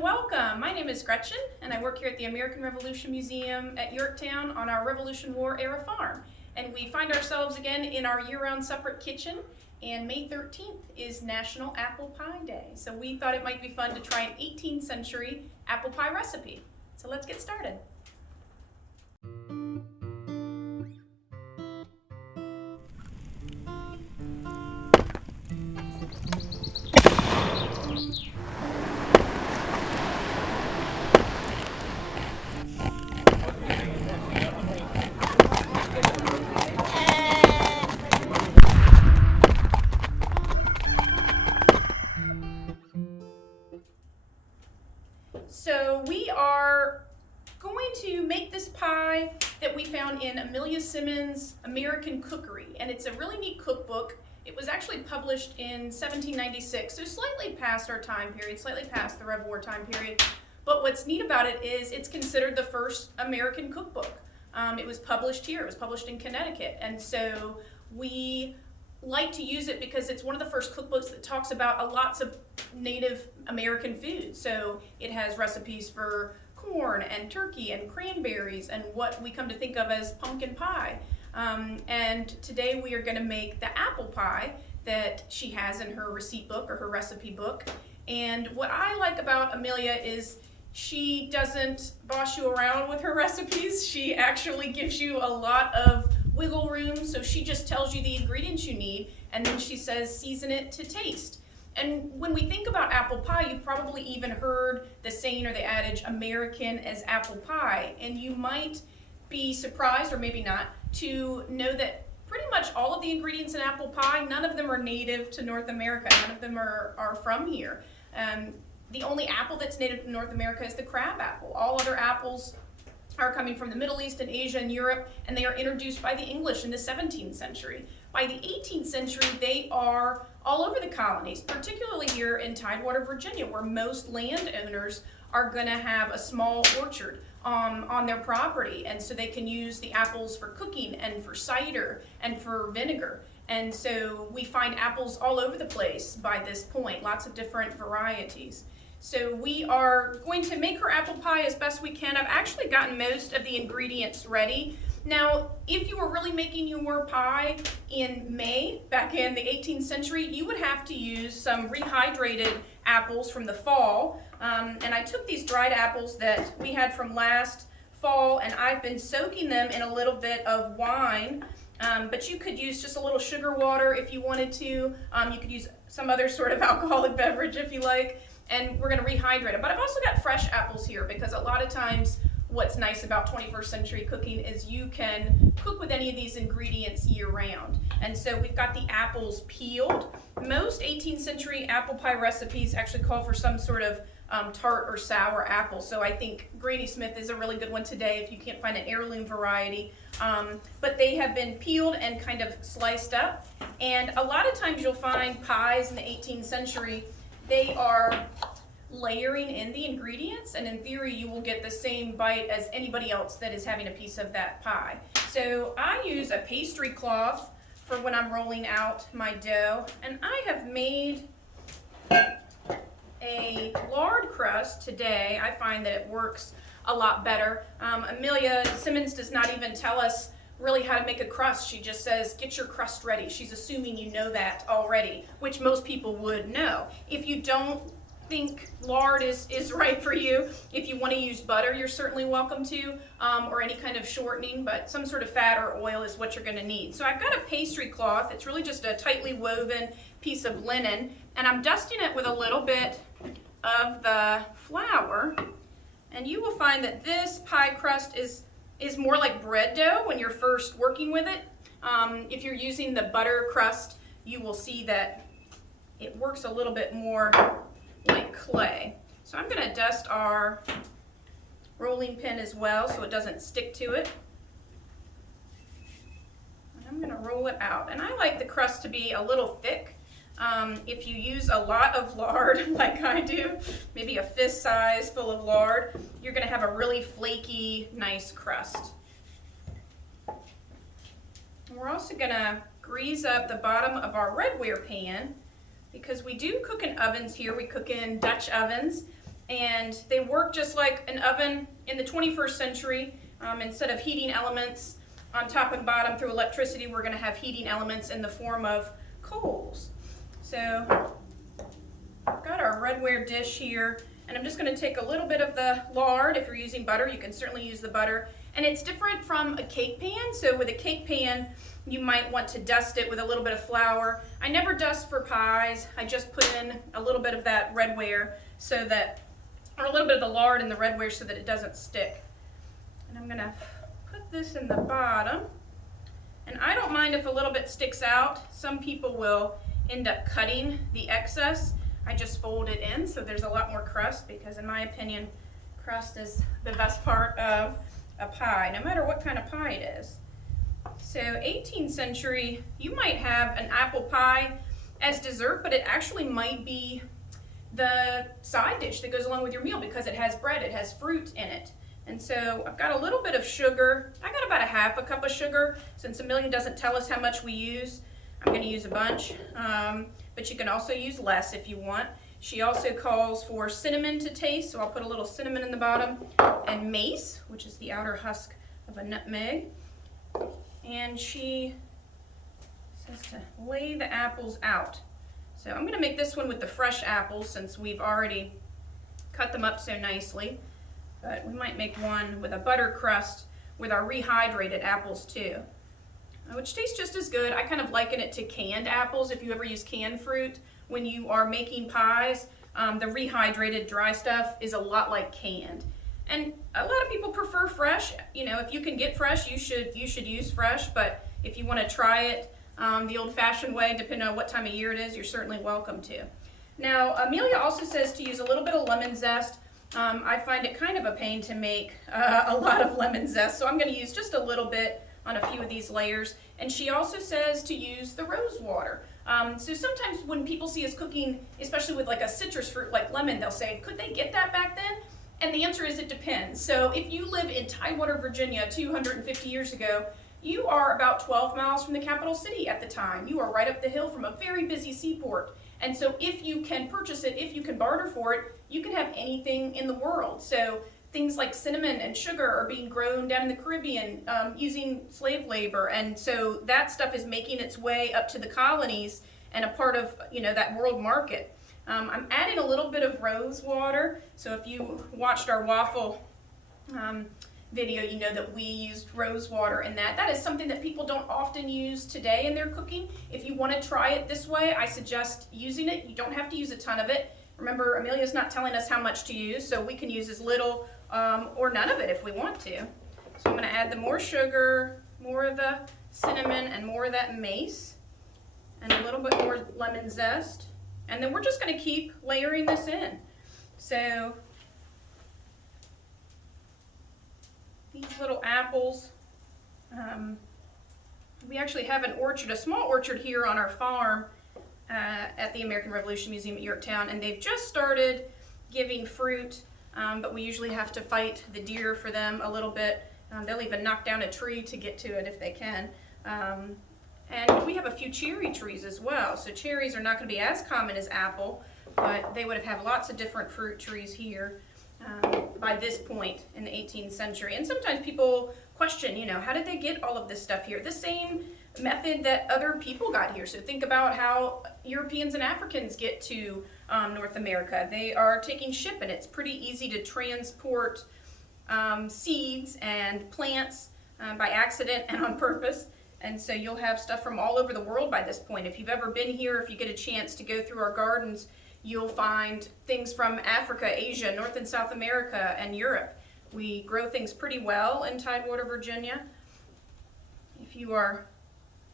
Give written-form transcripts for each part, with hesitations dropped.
and welcome. My name is Gretchen, and I work here at the American Revolution Museum at Yorktown on our Revolution War era farm. And we find ourselves again in our year-round separate kitchen, and May 13th is National Apple Pie Day. So we thought it might be fun to try an 18th century apple pie recipe. So let's get started. So we are going to make this pie that we found in Amelia Simmons American Cookery, and it's a really neat cookbook. It was actually published in 1796, so slightly past our time period, slightly past the Rev War time period. But what's neat about it is it's considered the first American cookbook. It was published here, it was published in Connecticut, and so we like to use it because it's one of the first cookbooks that talks about lots of Native American foods. So it has recipes for corn and turkey and cranberries and what we come to think of as pumpkin pie. And today we are going to make the apple pie that she has in her receipt book or her recipe book. And what I like about Amelia is she doesn't boss you around with her recipes. She actually gives you a lot of wiggle room, so she just tells you the ingredients you need, and then she says season it to taste. And when we think about apple pie, you've probably even heard the saying or the adage, American as apple pie, and you might be surprised, or maybe not, to know that pretty much all of the ingredients in apple pie, none of them are native to North America, none of them are from here. The only apple that's native to North America is the crab apple. All other apples are coming from the Middle East and Asia and Europe, and they are introduced by the English in the 17th century. By the 18th century, they are all over the colonies, particularly here in Tidewater, Virginia, where most landowners are going to have a small orchard on their property, and so they can use the apples for cooking and for cider and for vinegar. And so we find apples all over the place by this point, lots of different varieties. So we are going to make her apple pie as best we can. I've actually gotten most of the ingredients ready. Now, if you were really making your pie in May, back in the 18th century, you would have to use some rehydrated apples from the fall. And I took these dried apples that we had from last fall, and I've been soaking them in a little bit of wine. But you could use just a little sugar water if you wanted to. You could use some other sort of alcoholic beverage if you like. And we're going to rehydrate it. But I've also got fresh apples here because a lot of times what's nice about 21st century cooking is you can cook with any of these ingredients year round. And so we've got the apples peeled. Most 18th century apple pie recipes actually call for some sort of tart or sour apple. So I think Granny Smith is a really good one today if you can't find an heirloom variety. But they have been peeled and kind of sliced up. And a lot of times you'll find pies in the 18th century, they are layering in the ingredients, and in theory you will get the same bite as anybody else that is having a piece of that pie. So I use a pastry cloth for when I'm rolling out my dough, and I have made a lard crust today. I find that it works a lot better. Amelia Simmons does not even tell us really how to make a crust. She just says, get your crust ready. She's assuming you know that already, which most people would know. If you don't think lard is right for you, if you want to use butter, you're certainly welcome to, or any kind of shortening, but some sort of fat or oil is what you're going to need. So I've got a pastry cloth. It's really just a tightly woven piece of linen, and I'm dusting it with a little bit of the flour, and you will find that this pie crust is more like bread dough when you're first working with it. If you're using the butter crust, you will see that it works a little bit more like clay. So I'm going to dust our rolling pin as well so it doesn't stick to it. And I'm going to roll it out. And I like the crust to be a little thick. If you use a lot of lard like I do, maybe a fist size full of lard, you're going to have a really flaky, nice crust. We're also going to grease up the bottom of our redware pan because we do cook in ovens here. We cook in Dutch ovens, and they work just like an oven in the 21st century. Instead of heating elements on top and bottom through electricity, we're going to have heating elements in the form of coals. So I've got our redware dish here, and I'm just going to take a little bit of the lard. If you're using butter, you can certainly use the butter. And it's different from a cake pan. So with a cake pan, you might want to dust it with a little bit of flour. I never dust for pies. I just put in a little bit of that redware so that, or a little bit of the lard in the redware so that it doesn't stick. And I'm going to put this in the bottom. And I don't mind if a little bit sticks out. Some people will end up cutting the excess. I just fold it in so there's a lot more crust, because in my opinion, crust is the best part of a pie, no matter what kind of pie it is. So 18th century, you might have an apple pie as dessert, but it actually might be the side dish that goes along with your meal because it has bread, it has fruit in it. And so I've got a little bit of sugar. I got about a half a cup of sugar. Since Amelia doesn't tell us how much we use, I'm going to use a bunch, but you can also use less if you want. She also calls for cinnamon to taste, so I'll put a little cinnamon in the bottom, and mace, which is the outer husk of a nutmeg. And she says to lay the apples out. So I'm going to make this one with the fresh apples since we've already cut them up so nicely. But we might make one with a butter crust with our rehydrated apples too, which tastes just as good. I kind of liken it to canned apples. If you ever use canned fruit when you are making pies, the rehydrated dry stuff is a lot like canned. And a lot of people prefer fresh. You know, if you can get fresh, you should use fresh. But if you want to try it the old-fashioned way, depending on what time of year it is, you're certainly welcome to. Now, Amelia also says to use a little bit of lemon zest. I find it kind of a pain to make a lot of lemon zest, so I'm going to use just a little bit on a few of these layers. And she also says to use the rose water. So sometimes when people see us cooking, especially with like a citrus fruit like lemon, they'll say, could they get that back then? And the answer is it depends. So if you live in Tidewater, Virginia 250 years ago, you are about 12 miles from the capital city at the time. You are right up the hill from a very busy seaport. And so if you can purchase it, if you can barter for it, you can have anything in the world. So things like cinnamon and sugar are being grown down in the Caribbean using slave labor. And so that stuff is making its way up to the colonies and a part of, you know, that world market. I'm adding a little bit of rose water. So if you watched our waffle video, you know that we used rose water in that. That is something that people don't often use today in their cooking. If you want to try it this way, I suggest using it. You don't have to use a ton of it. Remember, Amelia's not telling us how much to use, so we can use as little or none of it if we want to. So I'm going to add the more sugar, more of the cinnamon, and more of that mace, and a little bit more lemon zest. And then we're just going to keep layering this in. So these little apples, we actually have an orchard, a small orchard here on our farm at the American Revolution Museum at Yorktown, and they've just started giving fruit, but we usually have to fight the deer for them a little bit. They'll even knock down a tree to get to it if they can. And we have a few cherry trees as well. So cherries are not going to be as common as apple, but they would have lots of different fruit trees here by this point in the 18th century. And sometimes people question, you know, how did they get all of this stuff here? The same method that other people got here. So think about how Europeans and Africans get to North America. They are taking ship, and it's pretty easy to transport seeds and plants by accident and on purpose. And so you'll have stuff from all over the world by this point. If you've ever been here, if you get a chance to go through our gardens, you'll find things from Africa, Asia, North and South America, and Europe. We grow things pretty well in Tidewater, Virginia. If you are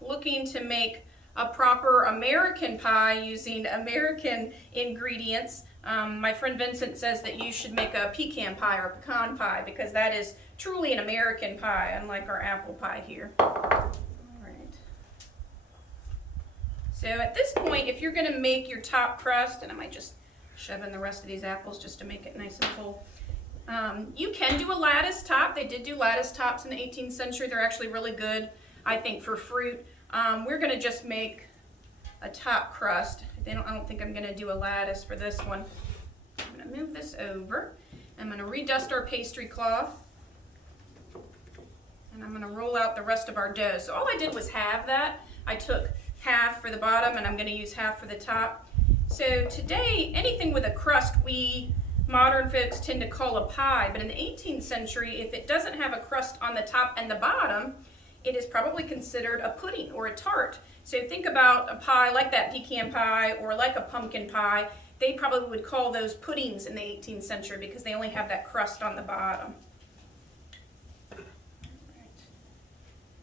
looking to make a proper American pie using American ingredients, my friend Vincent says that you should make a pecan pie or pecan pie, because that is truly an American pie, unlike our apple pie here. So at this point, if you're going to make your top crust, and I might just shove in the rest of these apples just to make it nice and full, you can do a lattice top. They did do lattice tops in the 18th century. They're actually really good, I think, for fruit. We're going to just make a top crust. I don't think I'm going to do a lattice for this one. I'm going to move this over. I'm going to redust our pastry cloth. And I'm going to roll out the rest of our dough. So all I did was halve that. I took half for the bottom and I'm going to use half for the top. So today, anything with a crust we modern folks tend to call a pie, but in the 18th century, if it doesn't have a crust on the top and the bottom, it is probably considered a pudding or a tart. So think about a pie like that pecan pie or like a pumpkin pie. They probably would call those puddings in the 18th century because they only have that crust on the bottom.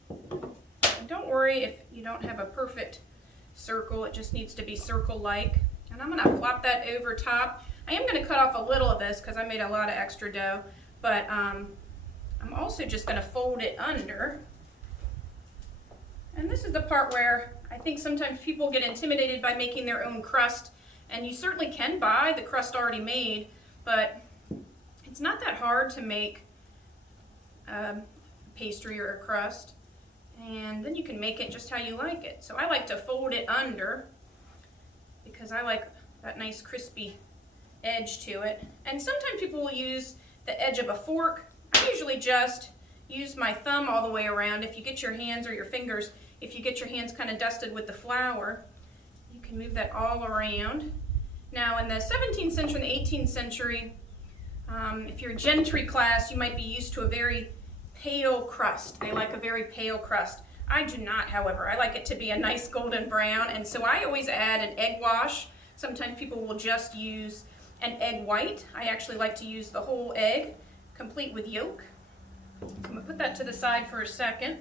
And don't worry if you don't have a perfect circle, it just needs to be circle-like. And I'm going to flop that over top. I am going to cut off a little of this because I made a lot of extra dough, but I'm also just going to fold it under. And this is the part where I think sometimes people get intimidated by making their own crust, and you certainly can buy the crust already made, but it's not that hard to make pastry or a crust, and then you can make it just how you like it. So I like to fold it under because I like that nice crispy edge to it. And sometimes people will use the edge of a fork. I usually just use my thumb all the way around. If you get your hands or your fingers, if you get your hands kind of dusted with the flour, you can move that all around. Now in the 17th century and the 18th century, if you're a gentry class, you might be used to a very pale crust. They like a very pale crust. I do not, however. I like it to be a nice golden brown, and so I always add an egg wash. Sometimes people will just use an egg white. I actually like to use the whole egg, complete with yolk. So I'm going to put that to the side for a second,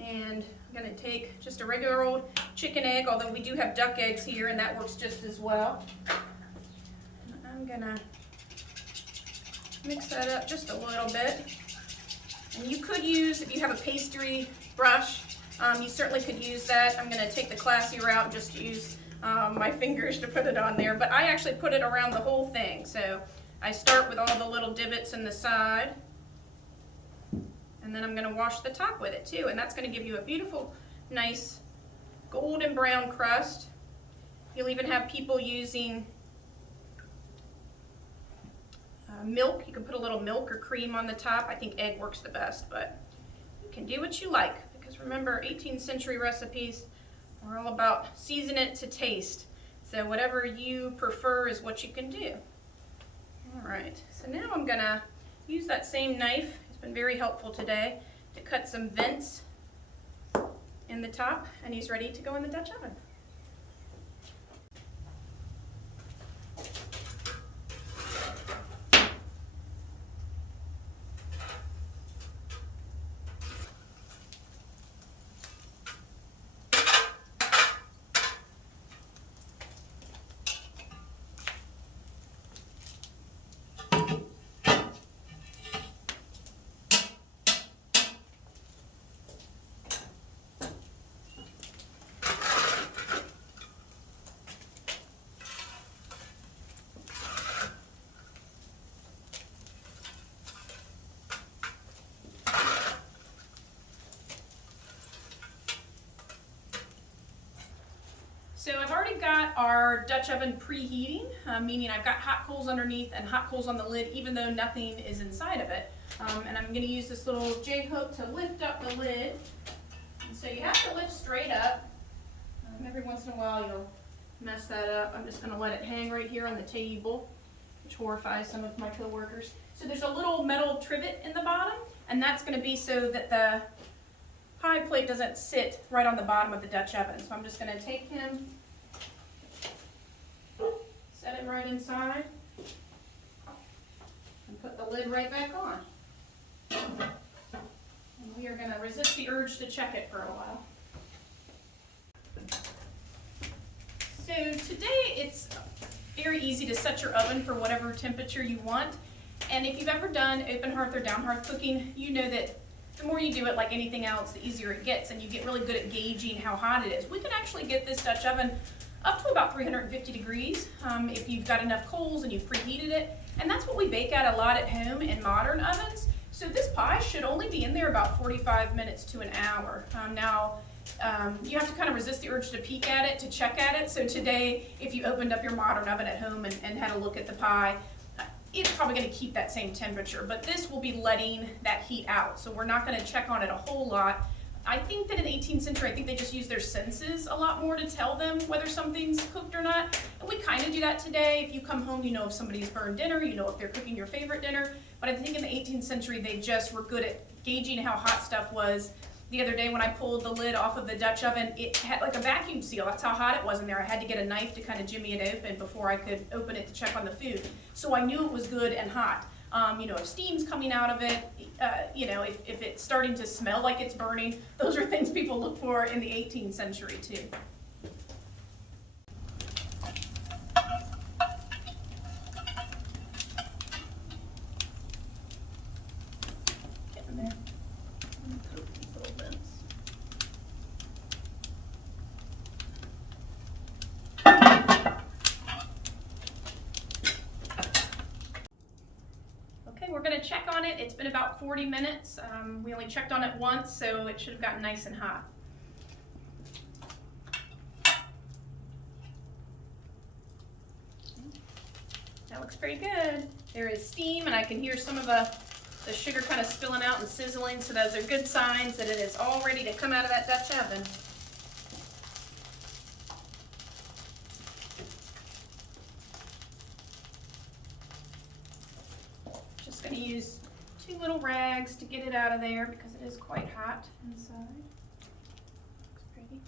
and I'm going to take just a regular old chicken egg, although we do have duck eggs here, and that works just as well. And I'm going to mix that up just a little bit. And you could use, if you have a pastry brush, you certainly could use that. I'm going to take the classy route and just use my fingers to put it on there, but I actually put it around the whole thing. So I start with all the little divots in the side, and then I'm going to wash the top with it too, and that's going to give you a beautiful, nice golden brown crust. You'll even have people using milk. You can put a little milk or cream on the top. I think egg works the best, but you can do what you like, because remember, 18th century recipes are all about season it to taste. So whatever you prefer is what you can do. All right, so now I'm gonna use that same knife. It's been very helpful today to cut some vents in the top, and he's ready to go in the Dutch oven. So I've already got our Dutch oven preheating, meaning I've got hot coals underneath and hot coals on the lid, even though nothing is inside of it. And I'm going to use this little J-hook to lift up the lid. And so you have to lift straight up. Every once in a while you'll mess that up. I'm just going to let it hang right here on the table, which horrifies some of my coworkers. So there's a little metal trivet in the bottom, and that's going to be so that the pie plate doesn't sit right on the bottom of the Dutch oven. So I'm just going to take him, set him right inside, and put the lid right back on. And we are going to resist the urge to check it for a while. So today it's very easy to set your oven for whatever temperature you want. And if you've ever done open hearth or down hearth cooking, you know that the more you do it, like anything else, the easier it gets, and you get really good at gauging how hot it is. We can actually get this Dutch oven up to about 350 degrees if you've got enough coals and you've preheated it. And that's what we bake at a lot at home in modern ovens. So this pie should only be in there about 45 minutes to an hour. You have to kind of resist the urge to peek at it, to check at it. So today, if you opened up your modern oven at home and had a look at the pie, it's probably going to keep that same temperature, but this will be letting that heat out. So we're not going to check on it a whole lot. I think that in the 18th century, I think they just used their senses a lot more to tell them whether something's cooked or not. And we kind of do that today. If you come home, you know if somebody's burned dinner, you know if they're cooking your favorite dinner. But I think in the 18th century, they just were good at gauging how hot stuff was. The other day when I pulled the lid off of the Dutch oven, it had like a vacuum seal. That's how hot it was in there. I had to get a knife to kind of jimmy it open before I could open it to check on the food. So I knew it was good and hot. You know, if steam's coming out of it, you know, if it's starting to smell like it's burning, those are things people look for in the 18th century too. Get in there. Poke these little bits. We're going to check on it. It's been about 40 minutes. We only checked on it once, so it should have gotten nice and hot. That looks pretty good. There is steam, and I can hear some of the sugar kind of spilling out and sizzling, so those are good signs that it is all ready to come out of that Dutch oven. Going to use 2 little rags to get it out of there because it is quite hot inside. Looks pretty.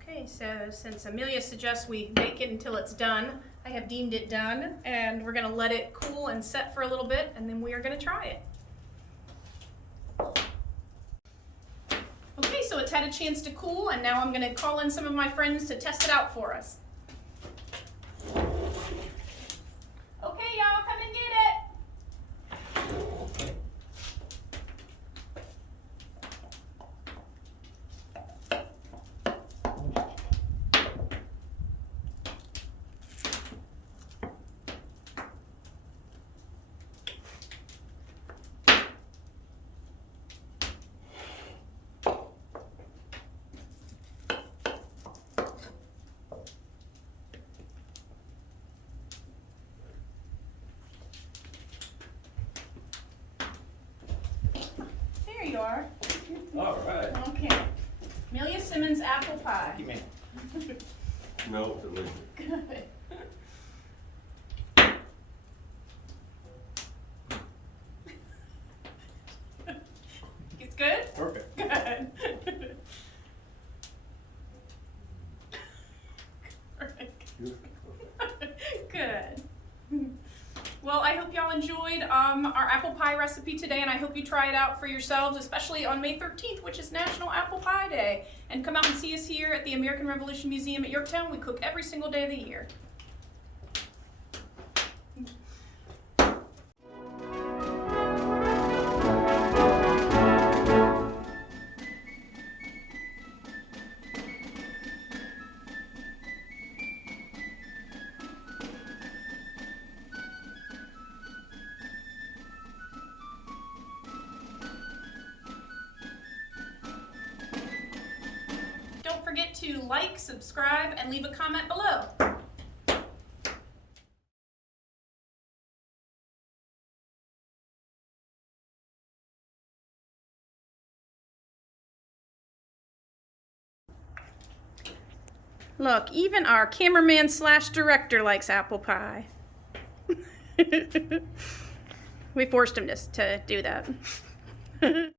Okay, so since Amelia suggests we bake it until it's done, I have deemed it done, and we're going to let it cool and set for a little bit, and then we are going to try it. Okay, so it's had a chance to cool, and now I'm going to call in some of my friends to test it out for us. Okay, y'all, come and get it. There you are. All right. Okay. Amelia Simmons apple pie. You may. Smells delicious. Good. It's good? Perfect. Good. Good. Well, I hope y'all enjoyed our apple pie recipe today, and I hope you try it out for yourselves, especially on May 13th, which is National Apple Pie Day. And come out and see us here at the American Revolution Museum at Yorktown. We cook every single day of the year. Don't forget to like, subscribe, and leave a comment below. Look, even our cameraman / director likes apple pie. We forced him to do that.